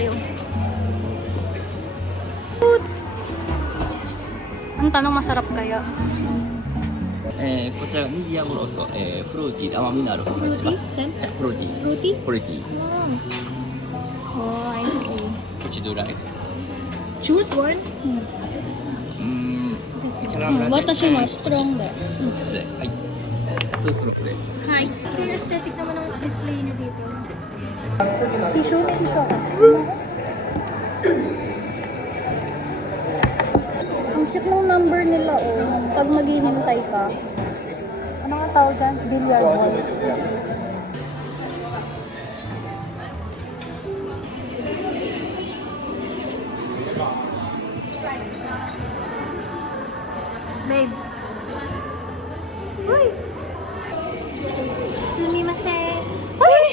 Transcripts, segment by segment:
tayo. Food. Ang tanong, masarap kaya? こちらがミディアムロースト、フルーティーで甘みのある方になります。フルーティー。 Fruity? フルーティー。 Oh, I see. Would you do like? Choose one? キャラメルで私はstrong ba? はい。トーストロックで。Hi. Very aesthetic naman ang display niyo dito. Tissue? Ang cute ng number nila, oh. Pag maghihintay ka. Ano nga tawag dyan? Billiard ball. Babe. Uy! Sumimasen. Uy!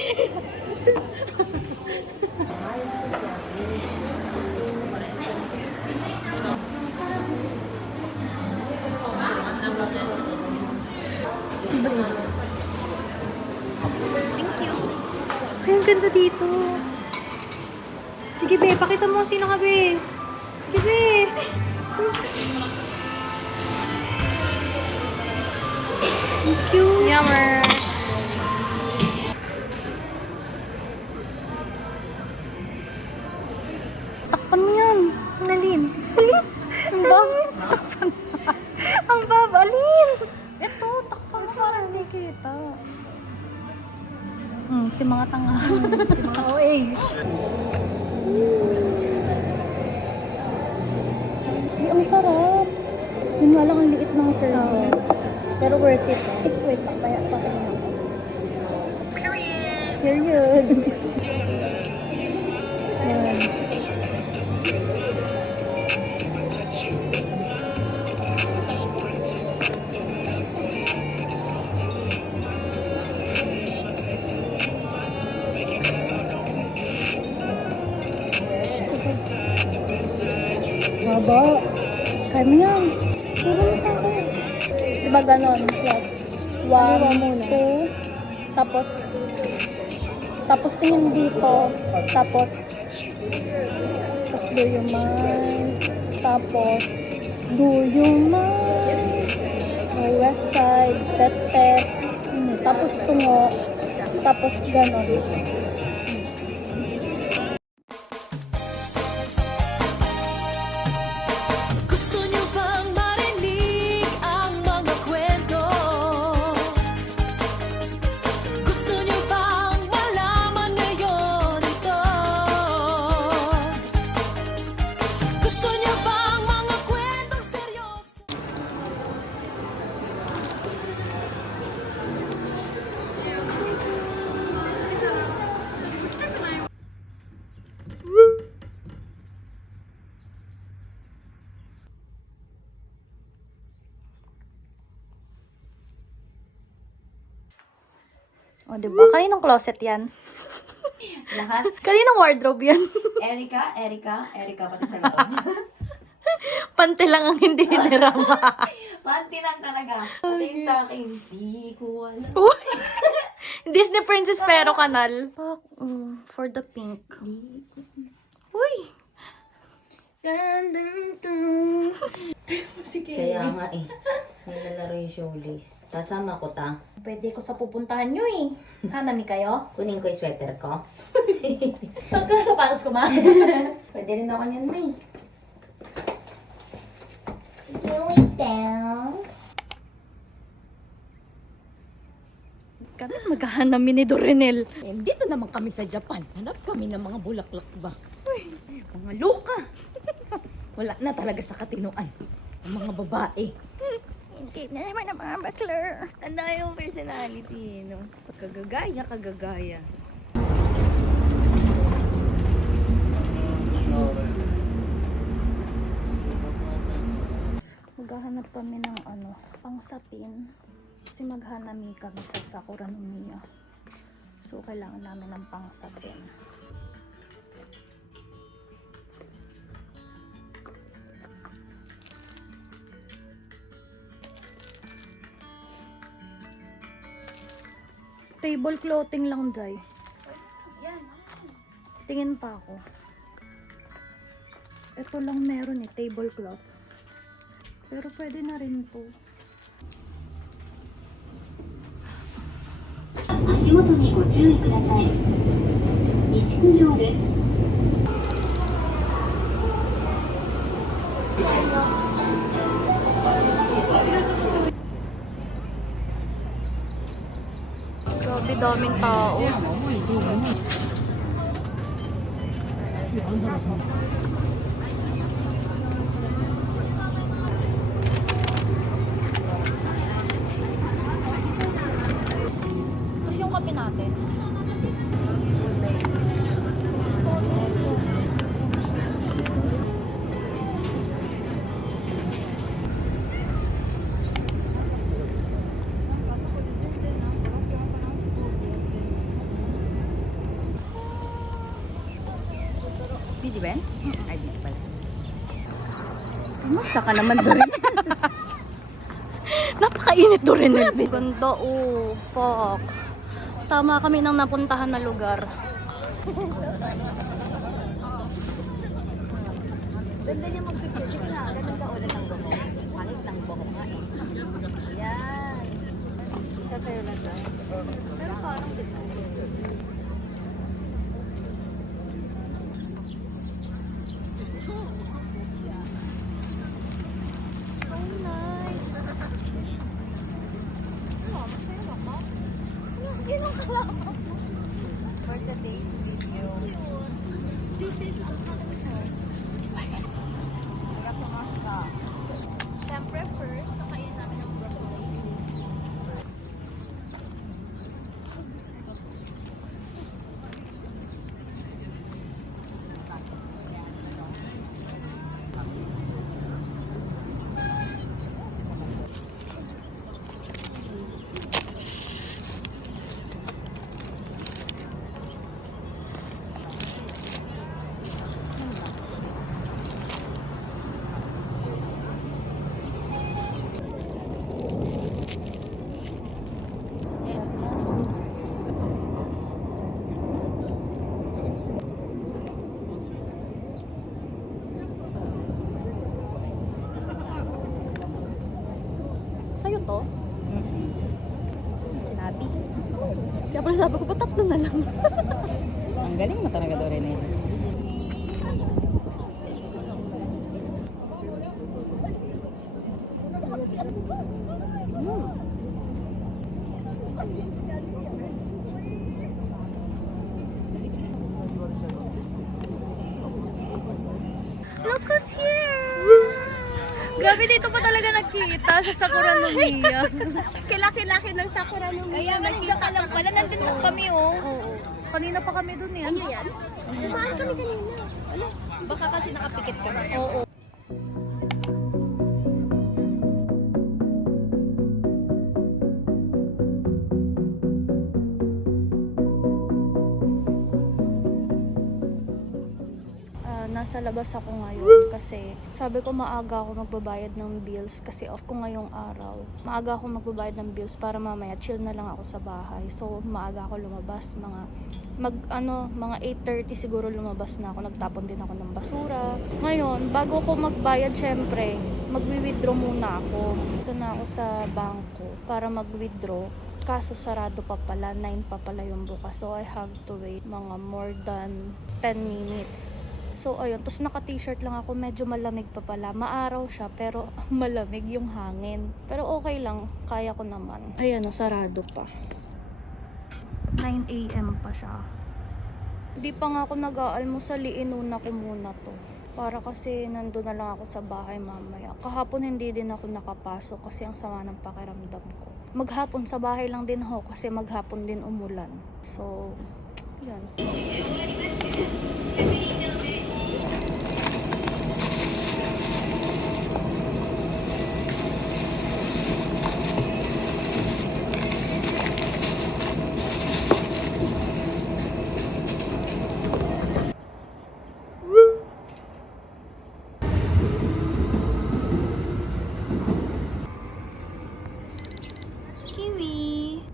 Thank you. Ay, ang ganda dito. Sige, be. Pakita mo sino ka, be. Sige, be. Thank you. Yummers. Takpan mo yan. Alin? Alin? Ang bab. Takpan mo. Ang bab. Alin? Ito. Takpan mo para hindi kita. Si mga tanga. Si mga OA. Ay, ang sarap. Yun nga lang ang liit ng serve. Pero worth it. Wait lang, kaya patingin ako. Period. Yan. Baba. Kaya mo yan. Puro mo sa akin. Diba ganon? Like, 1, 2, tapos tingin dito, tapos do you mind, tapos do you mind, west side, pet, tapos tungo, tapos ganon. O, diba? Kaninong closet yan? Lahat. Kaninong wardrobe yan? Erika pati sa loob. Pante lang ang hindi hinirama. Panty lang talaga. Pati yung stocking. Di ko alam. Uy! Disney Princess pero kanal. For the pink. Uy! Kaya nga eh. Nilalaro yung showlace. Sasama ko ta. Pwede ko sa pupuntahan nyo eh. Hanami kayo? Kunin ko yung sweater ko. Saan ka sa panos ko, ma? Pwede rin ako niyan, May. Kami maghahanami ni Dorenel. Dito naman kami sa Japan. Hanap kami ng mga bulaklak ba? Uy, mga loka. Wala na talaga sa katinuan. Ang mga babae. Hindi na naman ang mga bakler. Tanda yung personality, no? Kagagaya. Maghahanap kami ng pangsapin. Kasi maghanami kami sa Sakura no Miya. So, kailangan namin ng pangsapin. Table clothing lang, Jai. Tingin pa ako. Ito lang meron eh, tablecloth. Pero pwede na rin to. 足元にご注意ください。西九条です。 Grabe, daming tao. Tapos yung kape natin. Hindi ba? Ay, dito pala. Kamusta ka naman doon? Napakainit doon rin. Ganda, fuck. Tama kami ng napuntahan na lugar. Ganda niya mag-picture. Sige nga, ganun ka ulit ang buhok. Pangit ng buhok nga eh. Yan. Isa sa'yo lang ba? Pero parang dito. For today's video. This is Siyempre first, nakain namin ang broccoli. Sa'yo to? Sinabi. Kaya pala sabi ko pa tatlo na lang. Ang galing mo talaga doon rin eh. Look who's here! Grabe, dito pa talaga nagkita sa Sakura no Miya. Kilaki-laki ng Sakura nung Kaya nandiyan ka lang pala. Nandun lang kami oh. Oo. Kanina pa kami dun eh. Ano yan? Dumaan kami kanina. Baka kasi nakapikit kami. Oo. Nasa labas ako ngayon kasi sabi ko maaga ako magbabayad ng bills kasi off ko ngayong araw. Maaga ako magbabayad ng bills para mamaya chill na lang ako sa bahay. So maaga ako lumabas, mga 8:30 siguro lumabas na ako. Nagtapon din ako ng basura. Ngayon, bago ko magbayad, syempre, magwi-withdraw muna ako. Ito na ako sa bangko para mag-withdraw. Kaso sarado pa pala, 9 pa pala yung bukas. So I have to wait mga more than 10 minutes. So, ayun. Tapos naka-t-shirt lang ako. Medyo malamig pa pala. Maaraw siya, pero malamig yung hangin. Pero okay lang. Kaya ko naman. Ayan, sarado pa. 9 AM pa siya. Di pa nga ako nag-aalmusal. Inuna ko muna to. Para kasi nandun na lang ako sa bahay mamaya. Kahapon hindi din ako nakapasok kasi ang sama ng pakiramdam ko. Maghapon sa bahay lang din ako kasi maghapon din umulan. So, yan. Kiwi!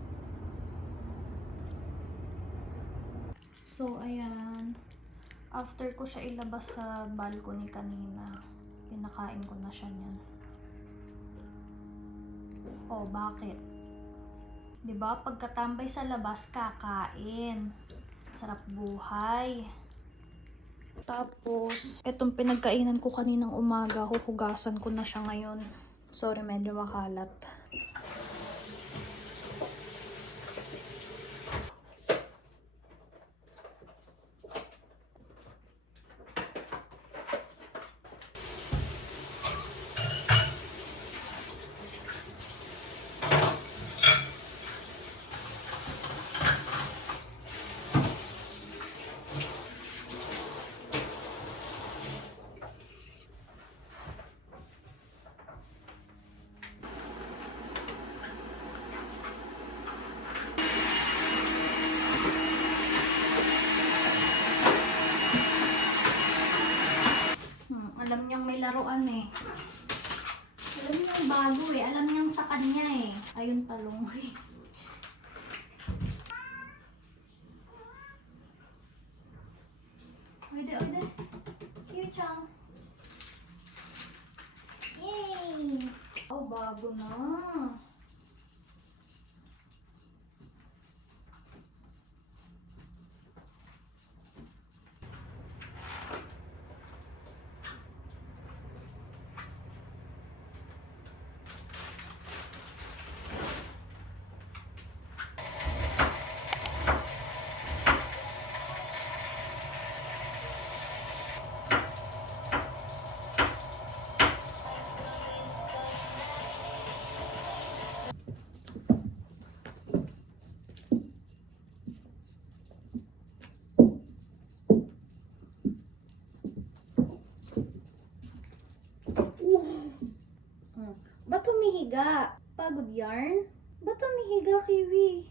So, ayan. After ko siya ilabas sa balcony kanina, pinakain ko na siya niyan. Oh, bakit? 'Di ba? Pagkatambay sa labas, kakain. Sarap buhay. Tapos, etong pinagkainan ko kaninang umaga, huhugasan ko na siya ngayon. Sorry, medyo makalat. Alam niyang may laruan eh. Alam niyang bago eh. Alam niyang sa kanya eh. Ayun, talong. Oide, oide. Kiwi-chan. Yay! Oh, bago na. Ba't humihiga? Pagod yarn? Ba't humihiga, Kiwi?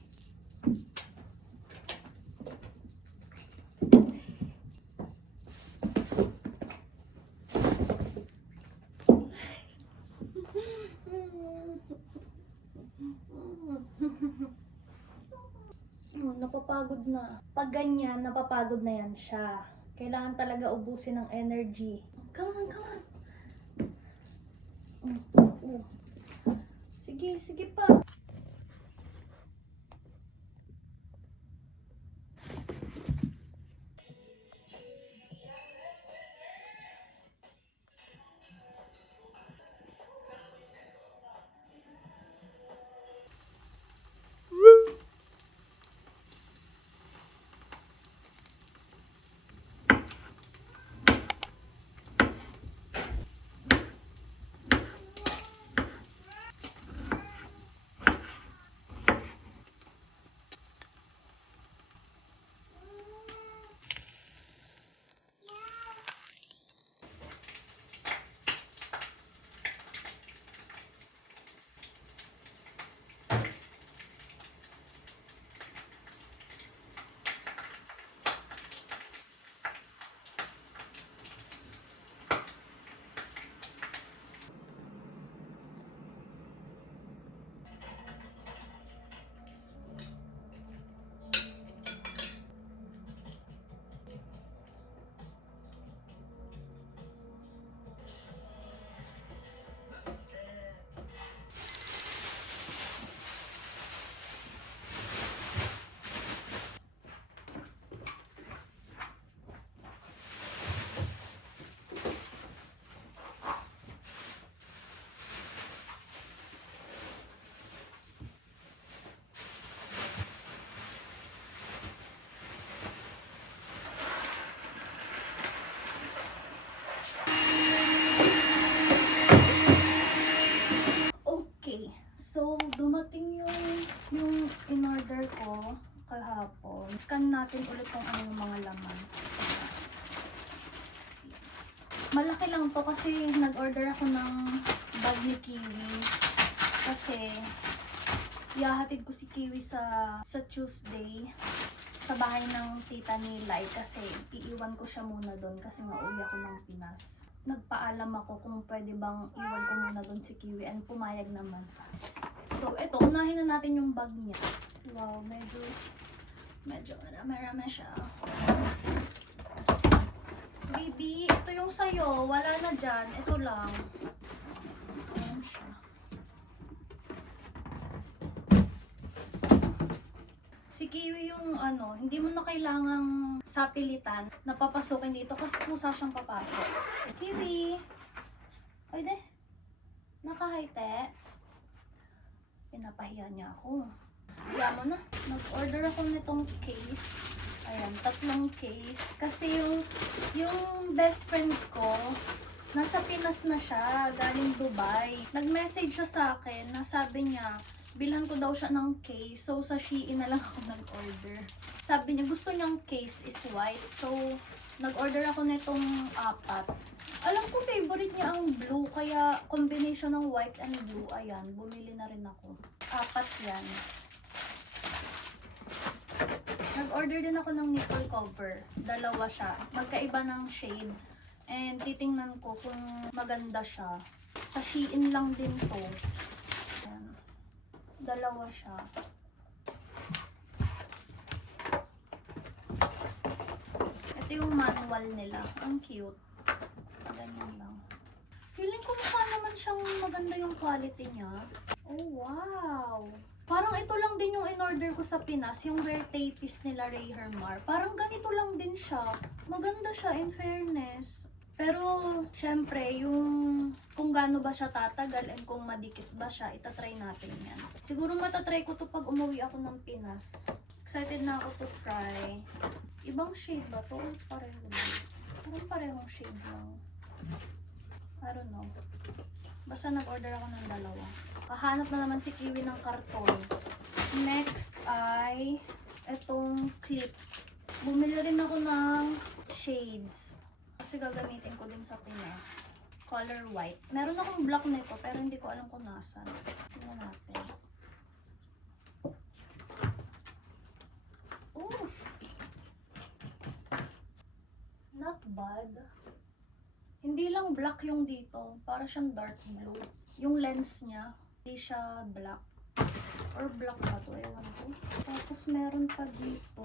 Napapagod na. Pag ganyan, napapagod na yan siya. Kailangan talaga ubusin ng energy. Come on, come on. Sige, sige pa. So, dumating yung in-order ko kahapon. Scan natin ulit kung ano yung mga laman. Malaki lang to kasi nag-order ako ng bag ni Kiwi. Kasi, ihahatid ko si Kiwi sa Tuesday sa bahay ng tita ni Lai kasi iiwan ko siya muna doon kasi nga-uwi ako ng Pinas. Nagpaalam ako kung pwede bang iwan ko muna doon si Kiwi and pumayag naman. So, eto, unahin na natin yung bag niya. Wow, medyo marami siya. Baby, ito yung sa'yo. Wala na dyan. Ito lang. Ayan siya. Si Kiwi yung ano, hindi mo na kailangang sapilitan na papasukin dito kasi kusa siyang papasok. Kiwi! Oy de, nakahite. Pinapahiya niya ako. Hiya mo na. Nag-order ako nitong case. Ayan, 3 case. Kasi yung best friend ko, nasa Pinas na siya, galing Dubai. Nag-message siya sa akin na sabi niya, bilhan ko daw siya ng case. So, sa Shein na lang ako nag-order. Sabi niya, gusto niyang case is white. So, nag-order ako nitong 4. Alam ko, favorite niya ang blue. Kaya, combination ng white and blue. Ayan, bumili na rin ako. 4 yan. Nag-order din ako ng nipple cover. 2 siya. Magkaiba ng shade. And titingnan ko kung maganda siya. Sa Shein lang din to. Ayan. 2 siya. Ito yung manual nila. Ang cute. Ganyan lang. Feeling ko mukha naman siyang maganda yung quality niya. Oh, wow! Parang ito lang din yung in-order ko sa Pinas, yung wear tapis nila Ray Hermar. Parang ganito lang din siya. Maganda siya, in fairness. Pero, syempre, yung kung gaano ba siya tatagal and kung madikit ba siya, itatry natin yan. Siguro matatry ko to pag umuwi ako ng Pinas. Excited na ako to try. Ibang shade ba to? Pareho lang. Parang parehong shade lang. I don't know. Basta nag-order ako ng 2. Kahanap na naman si Kiwi ng karton. Next ay itong clip. Bumili rin ako ng shades. Kasi gagamitin ko din sa Pinas. Color white. Meron akong black nito pero hindi ko alam kung nasan. Tingnan natin. Oof! Not bad. Hindi lang black yung dito. Para siyang dark blue. Yung lens niya, hindi siya black. Or black ba to? Ewan ko. Tapos meron pa dito.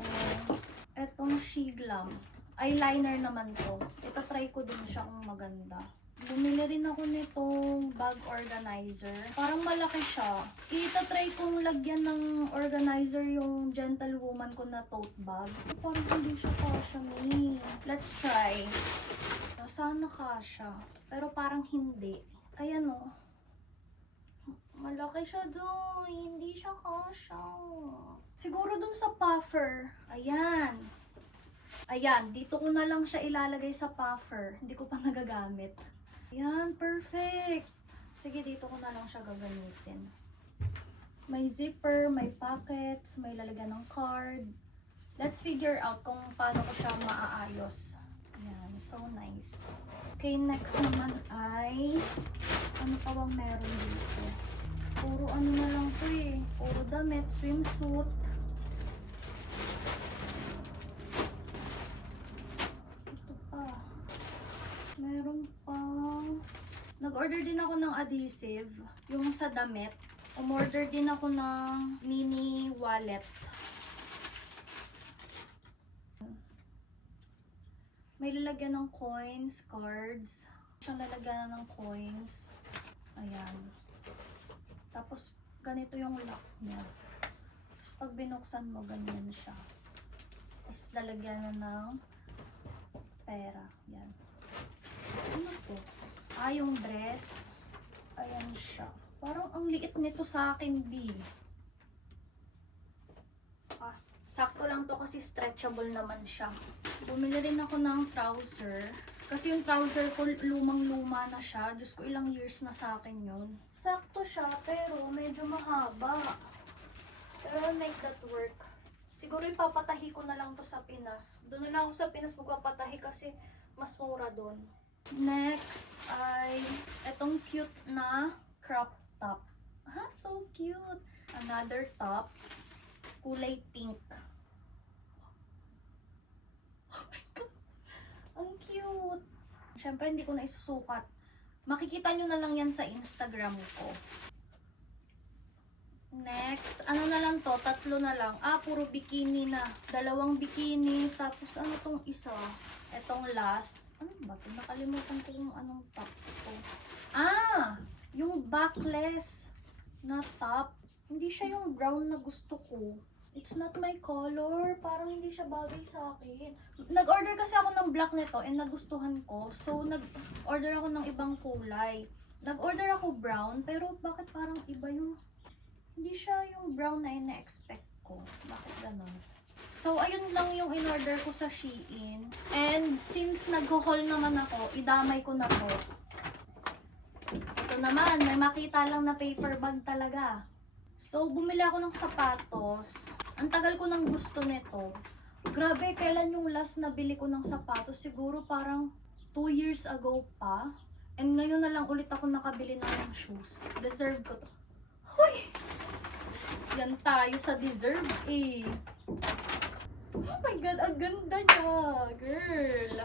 Etong Shiglam. Eyeliner naman to. Ito try ko din siya kung maganda. Bumili rin ako nitong bag organizer. Parang malaki siya. Ita-try kong lagyan ng organizer yung gentlewoman ko na tote bag. Parang hindi siya kasha ni. Let's try. Sana kasha. Pero parang hindi. Ayan o. Malaki siya doon. Hindi siya kasha. Siguro dun sa puffer. Ayan. Ayan. Dito ko na lang siya ilalagay sa puffer. Hindi ko pa nagagamit. Ayan. Perfect. Sige, dito ko na lang siya gagamitin. May zipper, may pockets, may lalagyan ng card. Let's figure out kung paano ko siya maaayos. Ayan. So nice. Okay, next naman ay ano pa bang meron dito? Puro ano na lang to eh. Puro damit, swimsuit. Ito pa. Meron pa. Nag-order din ako ng adhesive. Yung sa damit. Umorder din ako ng mini wallet. May lalagyan ng coins, cards. Siyang lalagyan ng coins. Ayan. Tapos, ganito yung lock niya. Tapos, pag binuksan mo, ganyan siya. Tapos, lalagyan na ng pera. Yan. Ano to? Ah, yung dress. Ayan siya. Parang ang liit nito sa akin, di. Ah, sakto lang to kasi stretchable naman siya. Bumili rin ako ng trouser. Kasi yung trouser ko, lumang-luma na siya. Diyos ko, ilang years na sa akin yun. Sakto siya, pero medyo mahaba. Pero I'll make that work. Siguro ipapatahi ko na lang to sa Pinas. Doon na lang ako sa Pinas magpapatahi kasi mas mura doon. Next ay etong cute na crop top. Ah, so cute! Another top. Kulay pink. Ang cute! Siyempre, hindi ko na isusukat. Makikita nyo na lang yan sa Instagram ko. Next, ano na lang to? 3 na lang. Ah, puro bikini na. 2 bikini. Tapos, ano tong isa? Etong last. Ano ba ito? Nakalimutan ko kung anong top ko. Ah! Yung backless na top. Hindi siya yung brown na gusto ko. It's not my color. Parang hindi siya bagay sa akin. Nag-order kasi ako ng black nito and nagustuhan ko. So, nag-order ako ng ibang kulay. Nag-order ako brown, pero bakit parang iba yung... Hindi siya yung brown na ina-expect ko. Bakit ganun? So, ayun lang yung in-order ko sa Shein. And since nag-haul naman ako, idamay ko na to. Ito naman, may makita lang na paper bag talaga. So, bumili ako ng sapatos. Ang tagal ko nang gusto nito. Grabe, kailan yung last na bili ko ng sapatos? Siguro parang 2 years ago pa. And ngayon na lang ulit ako nakabili ng shoes. Deserve ko to. Hoy! Yan tayo sa deserve eh. Oh my God, ang ganda niya, girl.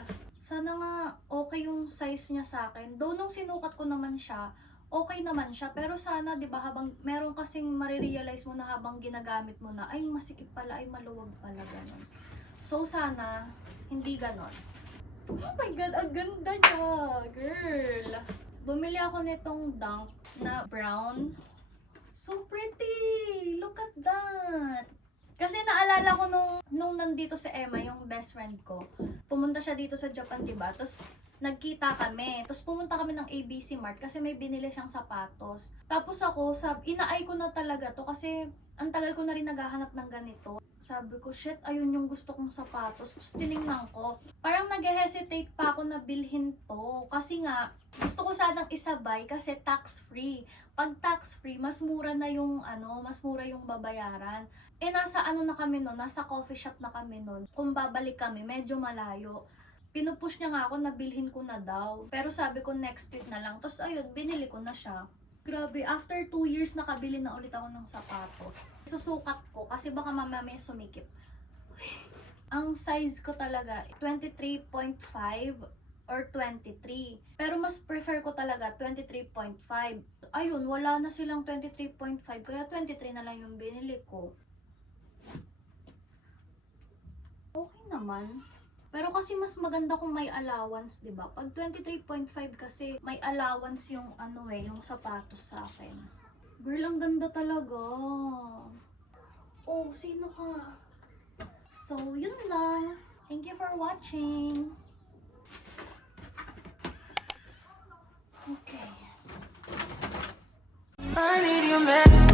Sana nga okay yung size niya sa akin. Though nung sinukat ko naman siya, okay naman siya. Pero sana, di ba, habang meron kasing marirealize mo na habang ginagamit mo na, ay masikip pala, ay maluwag pala, ganon. So sana, hindi ganon. Oh my God, ang ganda niya, girl. Bumili ako nitong Dunk na brown. So pretty! Look at that! Kasi naalala ko nung nandito si Emma, yung best friend ko. Pumunta siya dito sa Japan, diba? Tapos nagkita kami. Tapos pumunta kami ng ABC Mart kasi may binili siyang sapatos. Tapos ako, inaay ko na talaga to kasi ang tagal ko na rin naghahanap ng ganito. Sabi ko, shit, ayun yung gusto kong sapatos. Tapos tinignan ko. Parang nag-hesitate pa ako na bilhin to. Kasi nga, gusto ko sanang isabay kasi tax-free. Pag tax-free, mas mura na yung mas mura yung babayaran. Eh nasa na kami nun, nasa coffee shop na kami nun. Kung babalik kami, medyo malayo. Pinupush niya nga ako na bilhin ko na daw. Pero sabi ko next week na lang. Tapos ayun, binili ko na siya. Grabe, after 2 years nakabili na ulit ako ng sapatos. Susukat ko kasi baka mamaya sumikip. Ang size ko talaga, 23.5 or 23. Pero mas prefer ko talaga 23.5. Ayun, wala na silang 23.5 kaya 23 na lang yung binili ko. Okay naman. Pero kasi mas maganda kung may allowance, 'di ba? Pag 23.5 kasi may allowance yung yung sapatos sa akin. Girl, ang ganda talaga. Oh, sino ka? So, yun lang. Thank you for watching. Okay. I need you, man.